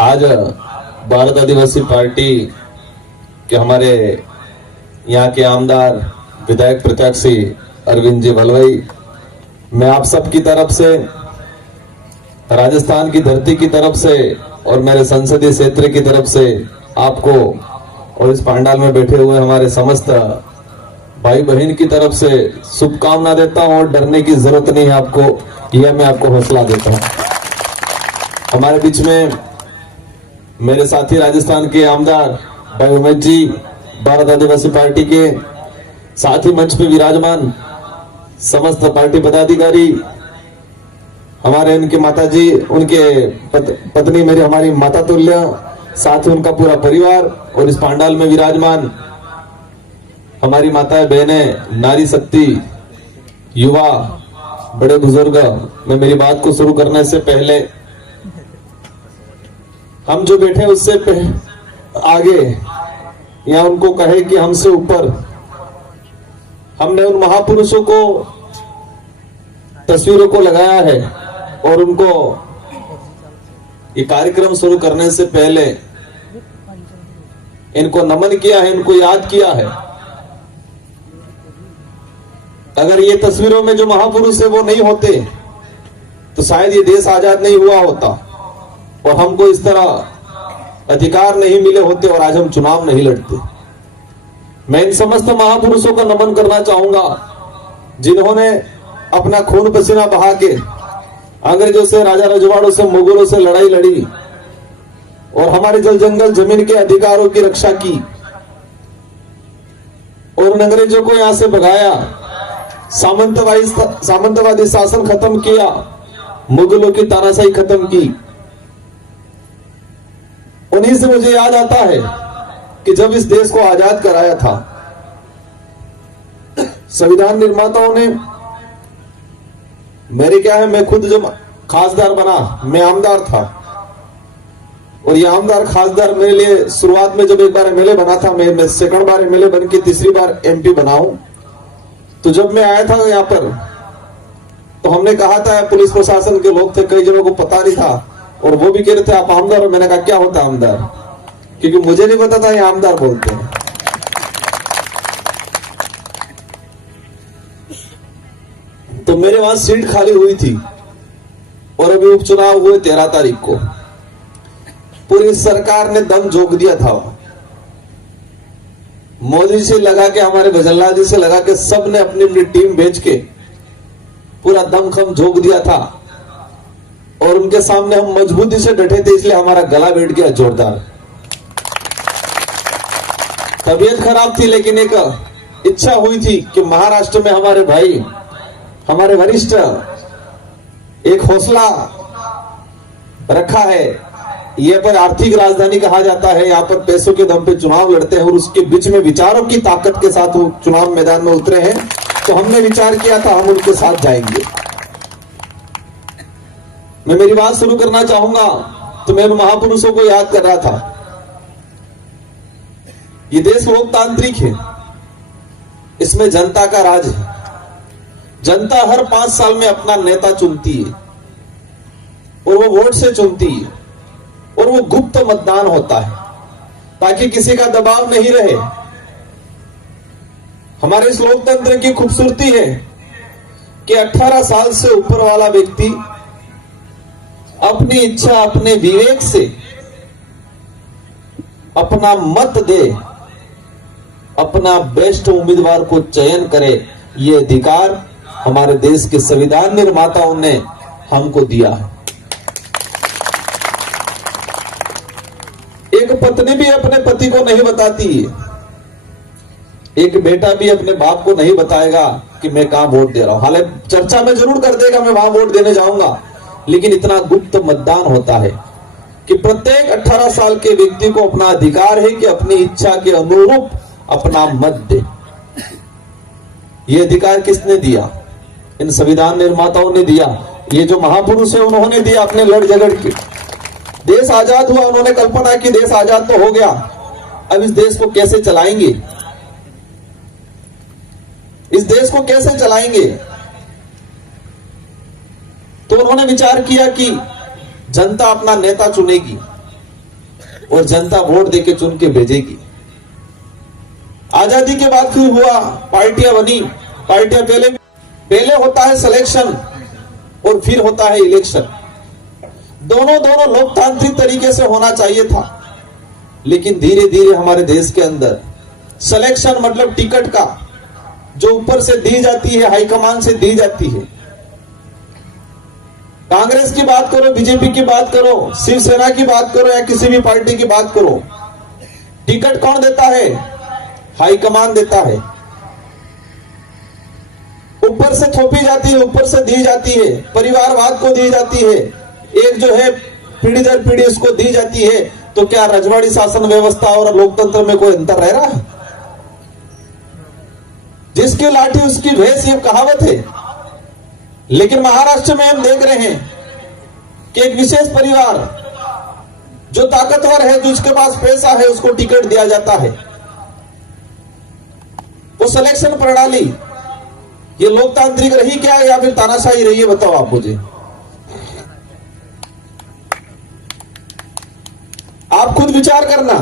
आज भारत आदिवासी पार्टी के हमारे यहाँ के आमदार विधायक प्रत्याशी अरविंद जी भलवई, मैं आप सब की तरफ से, राजस्थान की धरती की तरफ से और मेरे संसदीय क्षेत्र की तरफ से आपको और इस पंडाल में बैठे हुए हमारे समस्त भाई बहन की तरफ से शुभकामना देता हूं। और डरने की जरूरत नहीं है आपको, यह मैं आपको हौसला देता हूं। हमारे बीच में मेरे साथी राजस्थान के आमदार भाई उमेश जी, भारत आदिवासी पार्टी के, साथ ही मंच पे विराजमान समस्त पार्टी पदाधिकारी, हमारे उनके माता जी, उनके पत्नी मेरी हमारी माता तुल्य, साथ ही उनका पूरा परिवार, और इस पंडाल में विराजमान हमारी माताएं बहनें, नारी शक्ति, युवा, बड़े बुजुर्ग। मैं मेरी बात को शुरू करने से पहले हम जो बैठे उससे आगे या उनको कहे कि हमसे ऊपर हमने उन महापुरुषों को तस्वीरों को लगाया है और उनको ये कार्यक्रम शुरू करने से पहले इनको नमन किया है, इनको याद किया है। अगर ये तस्वीरों में जो महापुरुष है वो नहीं होते तो शायद ये देश आजाद नहीं हुआ होता और हमको इस तरह अधिकार नहीं मिले होते और आज हम चुनाव नहीं लड़ते। मैं इन समस्त महापुरुषों को नमन करना चाहूंगा जिन्होंने अपना खून पसीना बहा के अंग्रेजों से, राजा रजवाड़ों से, मुगलों से लड़ाई लड़ी और हमारे जल जंगल जमीन के अधिकारों की रक्षा की और उन अंग्रेजों को यहां से भगाया, सामंतवादी शासन खत्म किया, मुगलों की तानाशाही खत्म की। उन्हीं से मुझे याद आता है कि जब इस देश को आजाद कराया था, संविधान निर्माताओं ने, मेरे क्या है, मैं खुद जब खासदार बना, मैं आमदार था और ये आमदार खासदार मेरे लिए शुरुआत में जब एक बार एमएलए बना था, मैं सेकंड बार एमएलए बन के तीसरी बार एमपी बनाऊं, तो जब मैं आया था यहाँ पर तो हमने कहा था, पुलिस प्रशासन के लोग थे, कई जनों को पता नहीं था और वो भी कह रहे थे आप आमदार हो। मैंने कहा क्या होता है आमदार, क्योंकि मुझे नहीं पता था ये आमदार बोलते हैं। तो मेरे वहां सीट खाली हुई थी और अभी उपचुनाव हुए 13 तारीख को। पूरी सरकार ने दम झोंक दिया था, मोदी से लगा के, हमारे भजनलाल जी से लगा के, सब ने अपनी अपनी टीम भेज के पूरा दमखम झोंक दिया था और उनके सामने हम मजबूती से डटे थे, इसलिए हमारा गला बैठ गया जोरदार। तबीयत खराब थी लेकिन एक इच्छा हुई थी कि महाराष्ट्र में हमारे भाई, हमारे वरिष्ठ एक हौसला रखा है। यह पर आर्थिक राजधानी कहा जाता है, यहाँ पर पैसों के दम पे चुनाव लड़ते हैं और उसके बीच में विचारों की ताकत के साथ वो चुनाव मैदान में उतरे हैं। तो हमने विचार किया था हम उनके साथ जाएंगे। मैं मेरी बात शुरू करना चाहूंगा तो मैं उन महापुरुषों को याद कर रहा था। ये देश लोकतांत्रिक है, इसमें जनता का राज है। जनता हर 5 साल में अपना नेता चुनती है और वो वोट से चुनती है और वो गुप्त मतदान होता है ताकि किसी का दबाव नहीं रहे। हमारे इस लोकतंत्र की खूबसूरती है कि 18 साल से ऊपर वाला व्यक्ति अपनी इच्छा, अपने विवेक से अपना मत दे, अपना बेस्ट उम्मीदवार को चयन करे। ये अधिकार हमारे देश के संविधान निर्माताओं ने हमको दिया है। एक पत्नी भी अपने पति को नहीं बताती है, एक बेटा भी अपने बाप को नहीं बताएगा कि मैं कहां वोट दे रहा हूं। हालांकि चर्चा में जरूर कर देगा मैं वहां वोट देने जाऊंगा, लेकिन इतना गुप्त मतदान होता है कि प्रत्येक 18 साल के व्यक्ति को अपना अधिकार है कि अपनी इच्छा के अनुरूप अपना मत दे। ये अधिकार किसने दिया? इन संविधान निर्माताओं ने दिया। ये जो महापुरुष है उन्होंने दिया अपने लड़ झगड़ के। देश आजाद हुआ, उन्होंने कल्पना की देश आजाद तो हो गया, अब इस देश को कैसे चलाएंगे, इस देश को कैसे चलाएंगे। तो उन्होंने विचार किया कि जनता अपना नेता चुनेगी और जनता वोट देके चुन के भेजेगी। आजादी के बाद फिर हुआ, पार्टियां बनी। पार्टियां पहले होता है सिलेक्शन और फिर होता है इलेक्शन। दोनों लोकतांत्रिक तरीके से होना चाहिए था, लेकिन धीरे धीरे हमारे देश के अंदर सिलेक्शन मतलब टिकट का, जो ऊपर से दी जाती है, हाईकमान से दी जाती है। कांग्रेस की बात करो, बीजेपी की बात करो, शिवसेना की बात करो या किसी भी पार्टी की बात करो, टिकट कौन देता है? हाईकमान देता है। ऊपर से थोपी जाती है, ऊपर से दी जाती है, परिवारवाद को दी जाती है, एक जो है पीढ़ी दर पीढ़ी उसको दी जाती है। तो क्या रजवाड़ी शासन व्यवस्था और लोकतंत्र में कोई अंतर रह रहा है? जिसकी लाठी उसकी भैंस, ये कहावत है। लेकिन महाराष्ट्र में हम देख रहे हैं कि एक विशेष परिवार जो ताकतवर है, जिसके पास पैसा है, उसको टिकट दिया जाता है। वो सिलेक्शन प्रणाली ये लोकतांत्रिक रही क्या या फिर तानाशाही रही है? बताओ आप मुझे। आप खुद विचार करना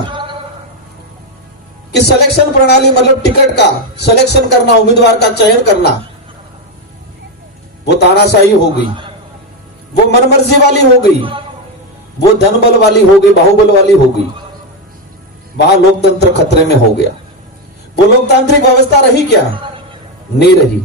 कि सिलेक्शन प्रणाली मतलब टिकट का सिलेक्शन करना, उम्मीदवार का चयन करना, वो तानाशाही हो गई, वो मनमर्जी वाली हो गई, वो धनबल वाली हो गई, बाहुबल वाली हो गई। वहां लोकतंत्र खतरे में हो गया। वो लोकतांत्रिक व्यवस्था रही क्या? नहीं रही।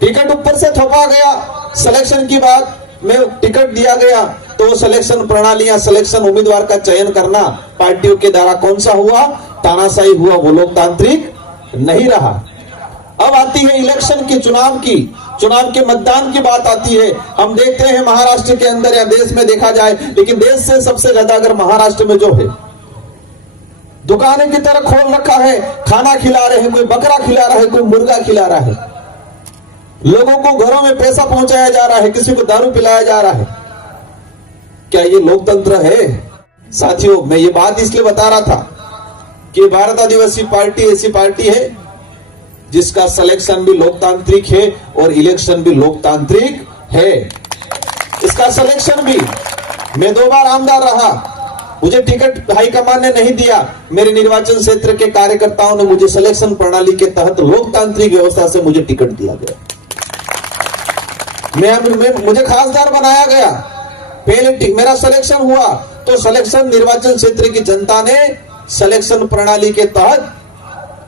टिकट ऊपर से थोपा गया, सिलेक्शन की बात में टिकट दिया गया, तो वो सिलेक्शन प्रणाली या सिलेक्शन उम्मीदवार का चयन करना पार्टियों के द्वारा कौन सा हुआ? तानाशाही हुआ। वो लोकतांत्रिक नहीं रहा। अब आती है इलेक्शन की, चुनाव के मतदान की बात आती है। हम देखते हैं महाराष्ट्र के अंदर या देश में देखा जाए, लेकिन देश से सबसे ज्यादा अगर महाराष्ट्र में जो है, दुकानें की तरह खोल रखा है, खाना खिला रहे हैं, कोई बकरा खिला रहा है, कोई मुर्गा खिला रहा है, लोगों को घरों में पैसा पहुंचाया जा रहा है, किसी को दारू पिलाया जा रहा है। क्या ये लोकतंत्र है? साथियों, मैं ये बात इसलिए बता रहा था कि भारत आदिवासी पार्टी ऐसी पार्टी है जिसका सिलेक्शन भी लोकतांत्रिक है और इलेक्शन भी लोकतांत्रिक है। इसका सिलेक्शन भी, मैं 2 बार आमदार रहा, मुझे टिकट हाईकमान ने नहीं दिया, मेरे निर्वाचन क्षेत्र के कार्यकर्ताओं ने मुझे सिलेक्शन प्रणाली के तहत लोकतांत्रिक व्यवस्था से मुझे टिकट दिया गया। मुझे खासदार बनाया गया। पहले मेरा सिलेक्शन हुआ तो सिलेक्शन निर्वाचन क्षेत्र की जनता ने सिलेक्शन प्रणाली के तहत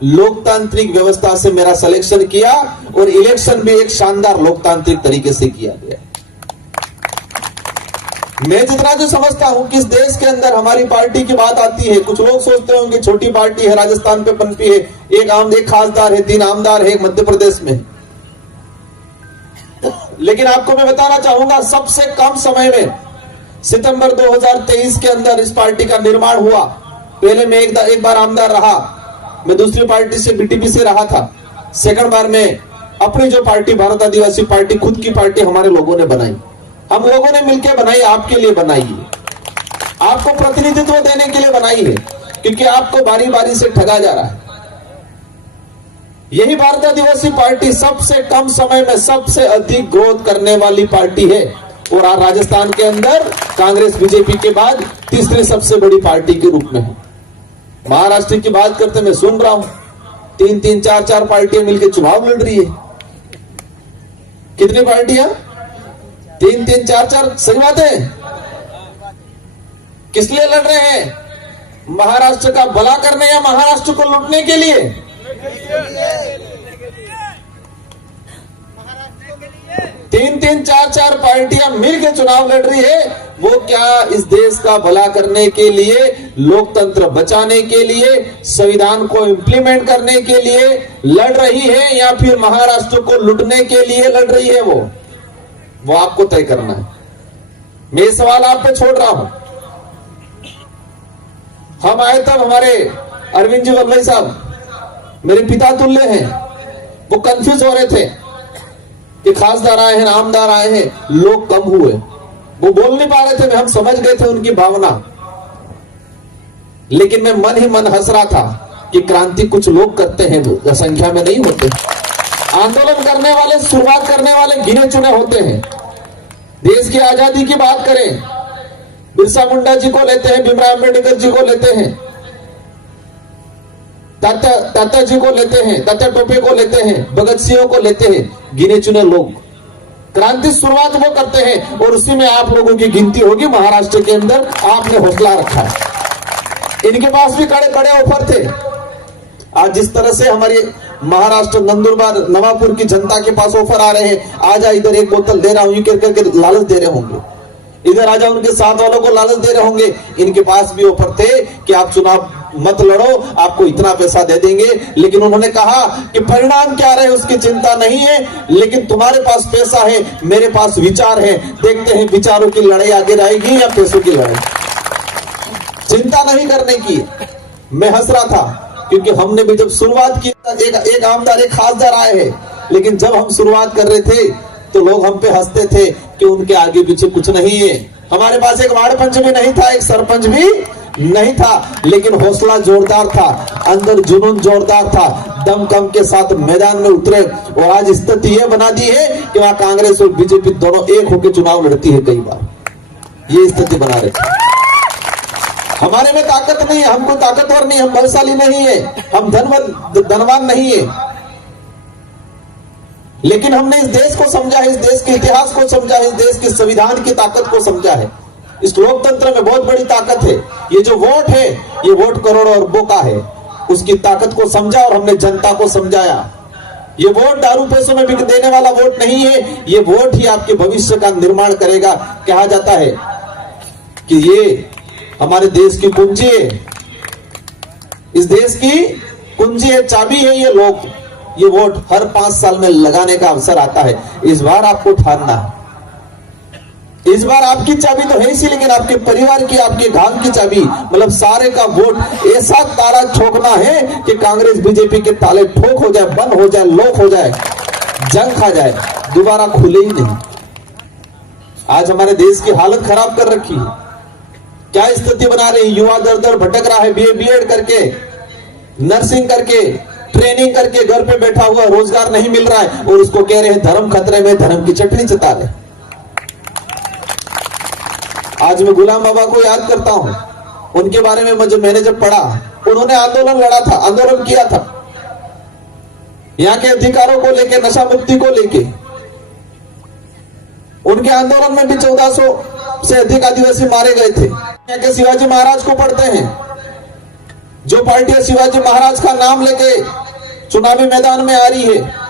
लोकतांत्रिक व्यवस्था से मेरा सिलेक्शन किया और इलेक्शन भी एक शानदार लोकतांत्रिक तरीके से किया गया। मैं जितना जो समझता हूं कि इस देश के अंदर हमारी पार्टी की बात आती है, कुछ लोग सोचते होंगे छोटी पार्टी है, राजस्थान पे पनपी है, एक खासदार है, 3 आमदार है मध्य प्रदेश में। लेकिन आपको मैं बताना चाहूंगा, सबसे कम समय में सितंबर 2023 के अंदर इस पार्टी का निर्माण हुआ। पहले मैं एक बार आमदार रहा, मैं दूसरी पार्टी से बीटीपी से रहा था। सेकंड बार में अपनी जो पार्टी भारत आदिवासी पार्टी, खुद की पार्टी हमारे लोगों ने बनाई, हम लोगों ने मिलकर बनाई, आपके लिए बनाई है, आपको प्रतिनिधित्व देने के लिए बनाई है, क्योंकि आपको बारी बारी से ठगा जा रहा है। यही भारत आदिवासी पार्टी सबसे कम समय में सबसे अधिक ग्रोथ करने वाली पार्टी है और आज राजस्थान के अंदर कांग्रेस बीजेपी के बाद तीसरी सबसे बड़ी पार्टी के रूप में है। महाराष्ट्र की बात करते मैं सुन रहा हूं, 3-3, 4-4 पार्टियां मिलकर चुनाव लड़ रही है। कितनी पार्टियां? 3-3, 4-4। सही बात है। किस लिए लड़ रहे हैं? महाराष्ट्र का भला करने या महाराष्ट्र को लूटने के लिए? 3-3, 4-4 पार्टियां मिलकर चुनाव लड़ रही है। वो क्या इस देश का भला करने के लिए, लोकतंत्र बचाने के लिए, संविधान को इम्प्लीमेंट करने के लिए लड़ रही है या फिर महाराष्ट्र को लूटने के लिए लड़ रही है? वो आपको तय करना है। मैं सवाल आप पे छोड़ रहा हूं। हम आए तब हमारे अरविंद जी वल्लभ साहब मेरे पिता तुल्य हैं, वो कंफ्यूज हो रहे थे कि खासदार आए हैं, आमदार आए हैं, लोग कम हुए, वो बोल नहीं पा रहे थे। हम समझ गए थे उनकी भावना, लेकिन मैं मन ही मन हंस रहा था कि क्रांति कुछ लोग करते हैं, संख्या में नहीं होते। आंदोलन करने वाले, शुरुआत करने वाले गिने चुने होते हैं। देश की आजादी की बात करें बिरसा मुंडा जी को लेते हैं, भीमराव अम्बेडकर जी को लेते हैं, तात्या जी को लेते हैं, तात्या टोपे को लेते हैं, भगत सिंह को लेते हैं, गिने चुने लोग। क्रांति शुरुआत वो करते हैं और उसी में आप लोगों की गिनती होगी। महाराष्ट्र के अंदर आपने हौसला रखा है। इनके पास भी कड़े कड़े ऑफर थे। आज जिस तरह से हमारी महाराष्ट्र नंदुरबार नवापुर की जनता के पास ऑफर आ रहे हैं, आजा इधर एक बोतल दे रहा हूं, ये करके लालच दे रहे होंगे, इधर आजा उनके साथ वालों को लालच दे रहे होंगे। इनके पास भी ऑफर थे कि आप चुनाव मत लड़ो, आपको इतना पैसा दे देंगे। लेकिन उन्होंने कहा कि परिणाम क्या रहे उसकी चिंता नहीं है, लेकिन तुम्हारे पास पैसा है, मेरे पास विचार है, देखते हैं विचारों की लड़ाई आगे रहेगी या पैसों की लड़ाई। चिंता नहीं करने की। मैं हंस रहा था क्योंकि हमने भी जब शुरुआत की, एक आमदार एक खासदार आए हैं, लेकिन जब हम शुरुआत कर रहे थे तो लोग हम पे हंसते थे कि उनके आगे पीछे कुछ नहीं है। हमारे पास एक वार्ड पंच भी नहीं था, एक सरपंच भी नहीं था, लेकिन हौसला जोरदार था, अंदर जुनून जोरदार था, दमखम के साथ मैदान में उतरे और आज स्थिति यह बना दी है कि वहां कांग्रेस और बीजेपी दोनों एक होकर चुनाव लड़ती है। कई बार ये स्थिति बना रखी। हमारे में ताकत नहीं है, हमको ताकतवर नहीं, हम बलशाली नहीं है, हम धनवान नहीं है, लेकिन हमने इस देश को समझा है, इस देश के इतिहास को समझा है, इस देश के संविधान की ताकत को समझा है। इस लोकतंत्र में बहुत बड़ी ताकत है। ये जो वोट है, ये वोट करोड़ों अरबों का है, उसकी ताकत को समझा और हमने जनता को समझाया। ये वोट दारू पैसों में बिक देने वाला वोट नहीं है, ये वोट ही आपके भविष्य का निर्माण करेगा। कहा जाता है कि ये हमारे देश की कुंजी है, इस देश की कुंजी है, चाबी है ये लोग। ये वोट हर 5 साल में लगाने का अवसर आता है। इस बार आपको ठानना है, इस बार आपकी चाबी तो है इसी, लेकिन आपके परिवार की, आपके गांव की चाबी, मतलब सारे का वोट ऐसा ताला ठोकना है कि कांग्रेस बीजेपी के ताले ठोक हो जाए, बंद हो जाए, लोक हो जाए, जंग खा जाए, दोबारा खुले ही नहीं। आज हमारे देश की हालत खराब कर रखी है। क्या स्थिति बना रही? युवा दर दर भटक रहा है, बीएड करके, नर्सिंग करके, ट्रेनिंग करके घर पे बैठा हुआ, रोजगार नहीं मिल रहा है और उसको कह रहे हैं धर्म खतरे में, धर्म की चटनी चटा रहे। आज मैं गुलाम बाबा को याद करता हूं, उनके बारे में मैंने जब पढ़ा, उन्होंने आंदोलन लड़ा था, आंदोलन किया था यहाँ के अधिकारों को लेके, नशा मुक्ति को लेके। उनके आंदोलन में भी 1400 से अधिक आदिवासी मारे गए थे। यहाँ के शिवाजी महाराज को पढ़ते हैं, जो पार्टियां शिवाजी महाराज का नाम लेके चुनावी मैदान में आ रही है,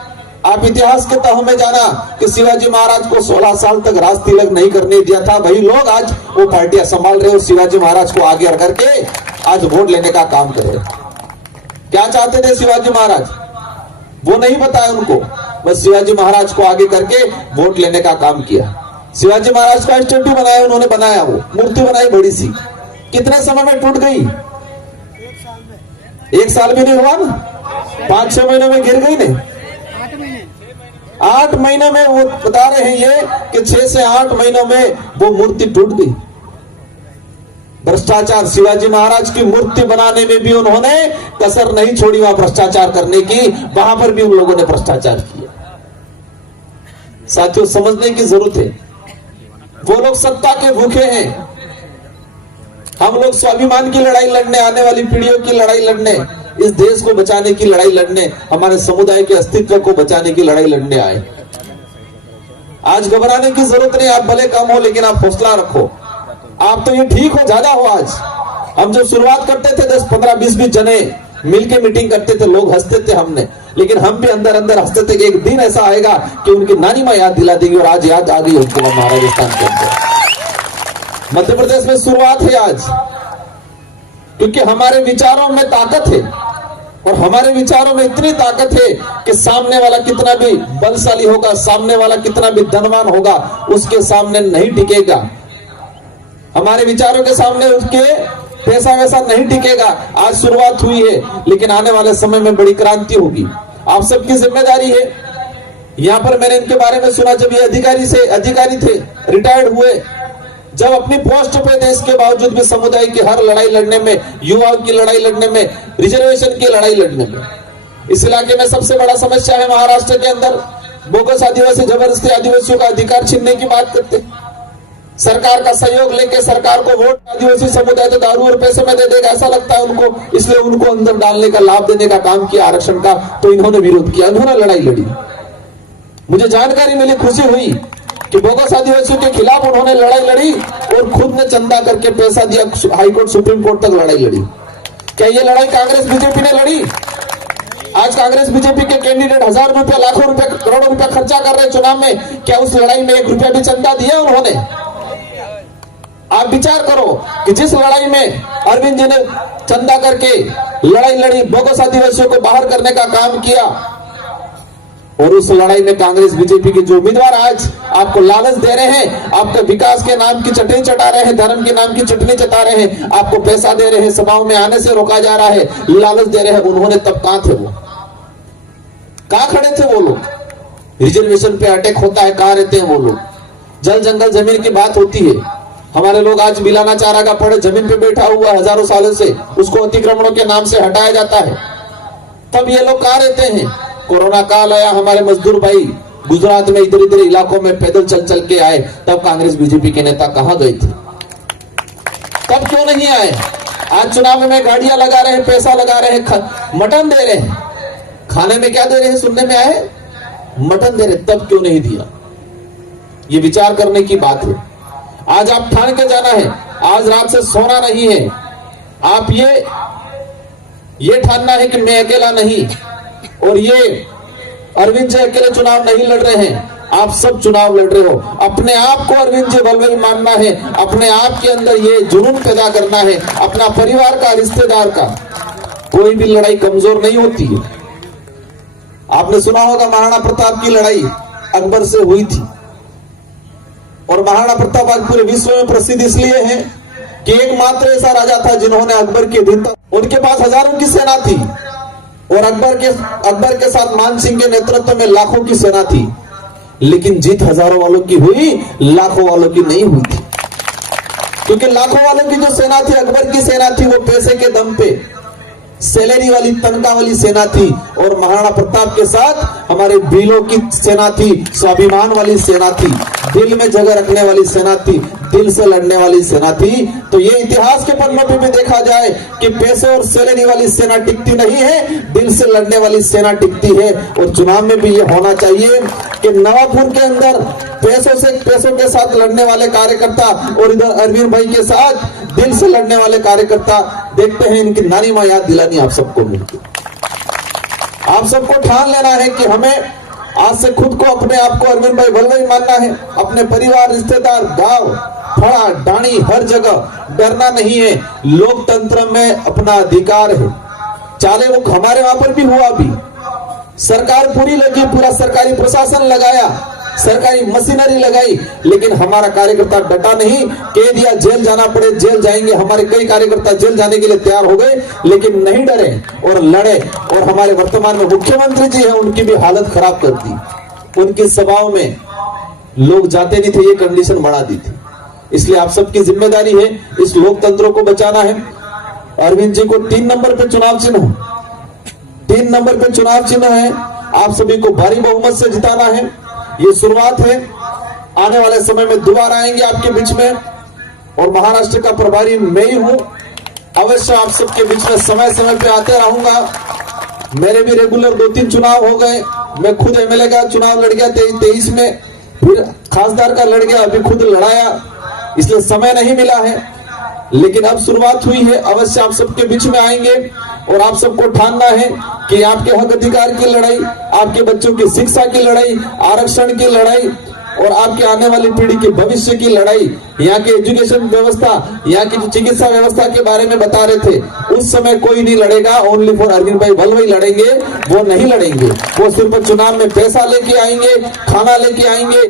आप इतिहास के तह में जाना कि शिवाजी महाराज को 16 साल तक राज तिलक नहीं करने दिया था, वही लोग आज वो पार्टियां संभाल रहे और शिवाजी महाराज को आगे रख करके आज वोट लेने का काम कर रहे। क्या चाहते थे शिवाजी महाराज, वो नहीं बताया उनको, बस शिवाजी महाराज को आगे करके वोट लेने का काम किया। शिवाजी महाराज का स्टैट्यू बनाया उन्होंने, बनाया, वो मूर्ति बनाई बड़ी सी, कितने समय में टूट गई? 1 साल भी नहीं हुआ ना, 5-6 महीनों में गिर गई नहीं, 8 महीनों में। वो बता रहे हैं ये कि 6 से 8 महीनों में वो मूर्ति टूट गई। भ्रष्टाचार, शिवाजी महाराज की मूर्ति बनाने में भी उन्होंने कसर नहीं छोड़ी, वहां भ्रष्टाचार करने की, वहां पर भी उन लोगों ने भ्रष्टाचार किया। साथियों, समझने की जरूरत है, वो लोग सत्ता के भूखे हैं, हम लोग स्वाभिमान की लड़ाई लड़ने, आने वाली पीढ़ियों की लड़ाई लड़ने, इस देश को बचाने की लड़ाई लड़ने, हमारे समुदाय के अस्तित्व को बचाने की लड़ाई लड़ने आए। आज घबराने की जरूरत नहीं, आप भले कम हो लेकिन आप हौसला रखो। आप तो ये ठीक हो, ज्यादा हो। आज हम जो शुरुआत करते थे 10, 15, 20 जने मिलके मीटिंग करते थे, लोग हंसते थे हमने, लेकिन हम भी अंदर अंदर हंसते थे कि एक दिन ऐसा आएगा कि उनकी नानी माँ याद दिला देंगी, और आज याद आ गई उनके हमारे राजस्थान के अंदर। मध्य प्रदेश में शुरुआत है आज, क्योंकि हमारे विचारों में ताकत है, और हमारे विचारों में इतनी ताकत है कि सामने वाला कितना भी बलशाली होगा, सामने वाला कितना भी धनवान होगा, उसके सामने नहीं टिकेगा। हमारे विचारों के सामने उसके पैसा वैसा नहीं टिकेगा। आज शुरुआत हुई है, लेकिन आने वाले समय में बड़ी क्रांति होगी। आप सबकी जिम्मेदारी है। यहाँ पर मैंने इनके बारे में सुना, जब ये अधिकारी थे, रिटायर्ड हुए, जब अपनी पोस्ट पे थे, इसके बावजूद भी समुदाय की हर लड़ाई लड़ने में, युवाओं की लड़ाई लड़ने में, रिजर्वेशन की लड़ाई लड़ने में। इस इलाके में सबसे बड़ा समस्या है महाराष्ट्र के अंदर बोगस आदिवासी, जबरदस्ती आदिवासियों का अधिकार छीनने की बात करते। सरकार का सहयोग लेके सरकार को वोट आदिवासी समुदाय तो दारू और पैसे में दे देगा ऐसा लगता है उनको, इसलिए उनको अंदर डालने का, लाभ देने का काम किया आरक्षण का, तो इन्होंने विरोध किया, इन्होंने लड़ाई लड़ी। मुझे जानकारी मिली, खुशी हुई कि बोगस आदिवासियों के खिलाफ उन्होंने लड़ाई लड़ी और खुद ने चंदा करके पैसा दिया, हाईकोर्ट सुप्रीम कोर्ट तक लड़ाई लड़ी। क्या ये लड़ाई कांग्रेस बीजेपी ने लड़ी? आज कांग्रेस बीजेपी के कैंडिडेट 1000 रुपया, लाखों रुपया, करोड़ों रुपया खर्चा कर रहे चुनाव में, क्या उस लड़ाई में 1 रुपया भी चंदा दिया उन्होंने? आप विचार करो कि जिस लड़ाई में अरविंद जी ने चंदा करके लड़ाई लड़ी, बोगस आदिवासियों को बाहर करने का काम किया, और उस लड़ाई में कांग्रेस बीजेपी के जो उम्मीदवार आज आपको लालच दे रहे हैं, आपके विकास के नाम की चटनी चटा रहे हैं, धर्म के नाम की चटनी चटा रहे हैं, आपको पैसा दे रहे हैं, सभाओं में आने से रोका जा रहा है, लालच दे रहे हैं, उन्होंने तब कहां थे? वो कहां खड़े थे वो लोग? रिजर्वेशन पे अटैक होता है, कहां रहते हैं वो लोग? जल जंगल जमीन की बात होती है, हमारे लोग आज बिलाना चारा का पड़े जमीन पे बैठा हुआ हजारों सालों से, उसको अतिक्रमणों के नाम से हटाया जाता है, तब ये लोग कहां रहते हैं? कोरोना काल आया, हमारे मजदूर भाई गुजरात में इधर इधर इलाकों में पैदल चल चल के आए, तब कांग्रेस बीजेपी के नेता कहां गए थे? तब क्यों नहीं आए? आज चुनाव में गाड़ियां लगा रहे हैं, पैसा लगा रहे हैं, मटन दे रहे हैं, खाने में क्या दे रहे हैं? सुनने में आए मटन दे रहे, तब क्यों नहीं दिया? ये विचार करने की बात है। आज आप ठान के जाना है, आज रात से सोना नहीं है, आप ये ठानना है कि मैं अकेला नहीं, और ये अरविंद जी अकेले चुनाव नहीं लड़ रहे हैं, आप सब चुनाव लड़ रहे हो। अपने आप को अरविंद जी वलवल मानना है, अपने आप के अंदर ये जुनून पैदा करना है, अपना परिवार का, रिश्तेदार का। कोई भी लड़ाई कमजोर नहीं होती है। आपने सुना होगा महाराणा प्रताप की लड़ाई अकबर से हुई थी, और महाराणा प्रताप आज पूरे विश्व में प्रसिद्ध इसलिए है कि एकमात्र ऐसा राजा था जिन्होंने अकबर के दिन तक, उनके पास हजारों की सेना थी, और अकबर के साथ मान सिंह के नेतृत्व में लाखों की सेना थी, लेकिन जीत हजारों वालों की हुई, लाखों वालों की नहीं हुई थी। क्योंकि लाखों वालों की जो सेना थी, अकबर की सेना थी, वो पैसे के दम पे सैलरी वाली, तनख्वाह वाली सेना थी, और महाराणा प्रताप के साथ हमारे बीलों की सेना थी, स्वाभिमान वाली सेना थी, दिल में जगह रखने वाली सेना थी, दिल से लड़ने वाली सेना थी। तो ये इतिहास के पन्नों पे भी देखा जाए कि पैसे और सैलरी वाली सेना टिकती नहीं है, दिल से लड़ने वाली सेना टिकती है। और चुनाव में भी ये होना चाहिए कि नवापुर के अंदर पैसों के साथ लड़ने वाले कार्यकर्ता, और इधर अरविंद भाई के साथ दिल से लड़ने वाले कार्यकर्ता। देखते हैं इनकी नानी माँ याद दिलानी आप सबको मिलकर। आप सबको ठान लेना है कि हमें आज से खुद को, अपने आप को अरविंद भाई वल्लभ मानना है, अपने परिवार, रिश्तेदार, गांव, फड़ा, डाणी, हर जगह डरना नहीं है। लोकतंत्र में अपना अधिकार है, चाहे वो हमारे वहां पर भी हुआ भी, सरकार पूरी लगी, पूरा सरकारी प्रशासन लगाया, सरकारी मशीनरी लगाई, लेकिन हमारा कार्यकर्ता डटा नहीं, कह दिया जेल जाना पड़े जेल जाएंगे। हमारे कई कार्यकर्ता जेल जाने के लिए तैयार हो गए, लेकिन नहीं डरे और लड़े। और हमारे वर्तमान में मुख्यमंत्री जी हैं, उनकी भी हालत खराब कर दी, उनकी सभाओं में लोग जाते नहीं थे, ये कंडीशन बढ़ा दी थी। इसलिए आप सबकी जिम्मेदारी है इस लोकतंत्र को बचाना है। अरविंद जी को 3 नंबर पे चुनाव चिन्ह, 3 नंबर पे चुनाव चिन्ह है, आप सभी को भारी बहुमत से जिताना है। ये शुरुआत है, आने वाले समय में दोबारा आएंगे आपके बीच में, और महाराष्ट्र का प्रभारी मैं ही हूं, अवश्य आप सबके बीच में समय समय पे आते रहूंगा। मेरे भी रेगुलर 2-3 चुनाव हो गए, मैं खुद एमएलए का चुनाव लड़ गया 23 में, फिर खासदार का लड़ गया, अभी खुद लड़ाया, इसलिए समय नहीं मिला है, लेकिन अब शुरुआत हुई है। अवश्य आप सबके बीच में आएंगे, और आप सबको ठानना है कि आपके हक अधिकार की लड़ाई, आपके बच्चों की शिक्षा की लड़ाई, आरक्षण की लड़ाई, और आपके आने वाली पीढ़ी के भविष्य की लड़ाई, यहाँ की एजुकेशन व्यवस्था, यहाँ की चिकित्सा व्यवस्था के बारे में बता रहे थे। उस समय कोई नहीं लड़ेगा, ओनली फॉर अरविंद भाई वल्लभ लड़ेंगे, वो नहीं लड़ेंगे। वो सिर्फ चुनाव में पैसा लेके आएंगे, खाना लेके आएंगे।